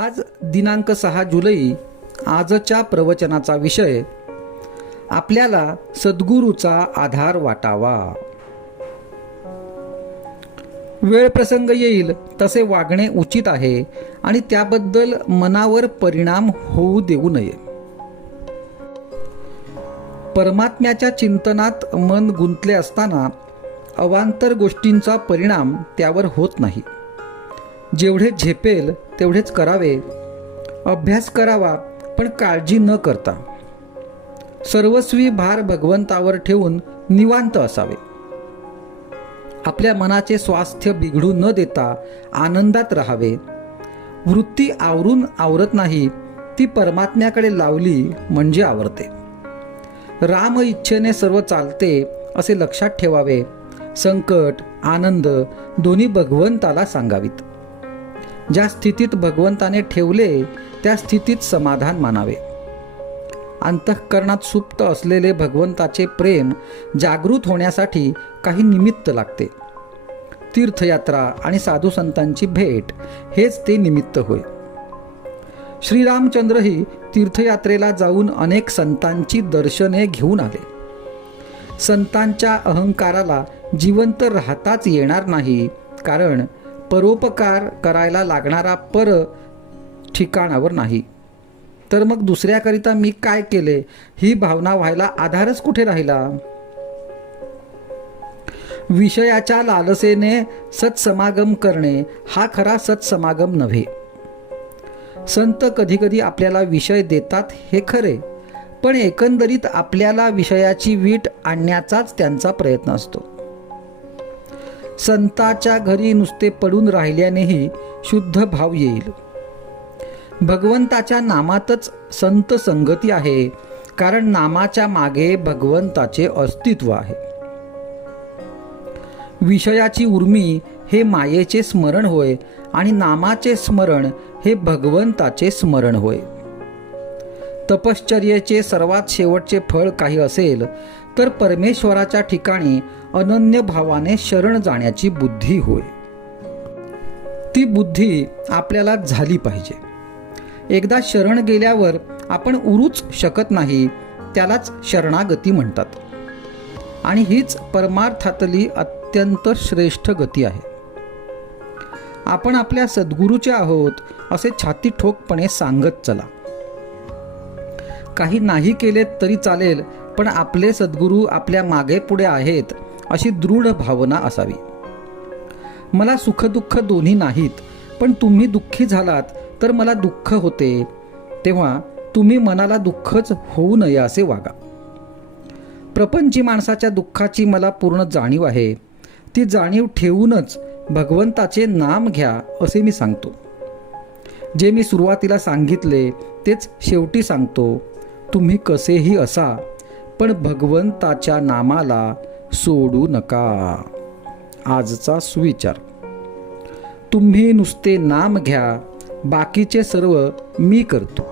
आज दिनांक 6 जुलै. आजच्या प्रवचनाचा विषय आपल्याला सद्गुरूचा आधार वाटावा. वेळ प्रसंग येईल तसे वागणे उचित आहे आणि त्याबद्दल मनावर परिणाम होऊ देऊ नये. परमात्म्याच्या चिंतनात मन गुंतले असताना अवांतर गोष्टींचा परिणाम त्यावर होत नाही. जेवढे झेपेल तेवढेच करावे. अभ्यास करावा पण काळजी न करता. सर्वस्वी भार भगवंतावर ठेवून निवांत असावे. आपल्या मनाचे स्वास्थ्य बिघडू न देता आनंदात राहावे. वृत्ती आवरून आवरत नाही, ती परमात्म्याकडे लावली म्हणजे आवरते. राम इच्छेने सर्व चालते असे लक्षात ठेवावे. संकट आनंद दोन्ही भगवंताला सांगावीत. ज्या स्थितीत भगवंताने ठेवले त्या स्थितीत समाधान मानावे. अंतःकरणात सुप्त असलेले भगवंताचे प्रेम जागृत होण्यासाठी काही निमित्त लागते. तीर्थयात्रा आणि साधू संतांची भेट हेच ते निमित्त होय. श्रीरामचंद्रही तीर्थयात्रेला जाऊन अनेक संतांची दर्शने घेऊन आले. संतांच्या अहंकाराला जिवंत राहताच येणार नाही, कारण परोपकार करायला लागणारा पर ठिकाणावर नाही. तर मग दुसऱ्याकरिता मी काय केले ही भावना व्हायला आधारच कुठे राहिला. विषयाच्या लालसेने सत्समागम करणे हा खरा सत्समागम नव्हे. संत कधीकधी आपल्याला विषय देतात हे खरे, पण एकंदरीत आपल्याला विषयाची वीट आणण्याचाच त्यांचा प्रयत्न असतो. संताच्या घरी नुसते पडून राहिल्यानेही शुद्ध भाव येईल. भगवंताच्या नामातच संत संगती आहे, कारण नामाच्या मागे भगवंताचे अस्तित्व आहे. विषयाची उर्मी हे मायेचे स्मरण होय आणि नामाचे स्मरण हे भगवंताचे स्मरण होय. तपश्चर्येचे सर्वात शेवटचे फळ काही असेल तर परमेश्वराच्या ठिकाणी अनन्य भावाने शरण जाण्याची बुद्धी होय. ती बुद्धी आपल्याला झाली पाहिजे. एकदा शरण गेल्यावर आपण उरूच शकत नाही, त्यालाच शरणागती म्हणतात. आणि हीच परमार्थातली अत्यंत श्रेष्ठ गती आहे. आपण आपल्या सद्गुरूचे आहोत असे छाती ठोकपणे सांगत चला. काही नाही केले तरी चालेल, पण आपले सद्गुरू आपल्या मागे पुढे आहेत अशी दृढ भावना असावी. मला सुखदुःख दोन्ही नाहीत, पण तुम्ही दुःखी झालात तर मला दुःख होते, तेव्हा तुम्ही मनाला दुःखच होऊ नये असे वागा. प्रपंची माणसाच्या दुःखाची मला पूर्ण जाणीव आहे. ती जाणीव ठेवूनच भगवंताचे नाम घ्या असे मी सांगतो. जे मी सुरुवातीला सांगितले तेच शेवटी सांगतो. तुम्ही कसेही असा, पण भगवंताच्या नामाला सोडू नका. आजचा सुविचार. तुम्ही नुसते नाम घ्या, बाकीचे सर्व मी करतो.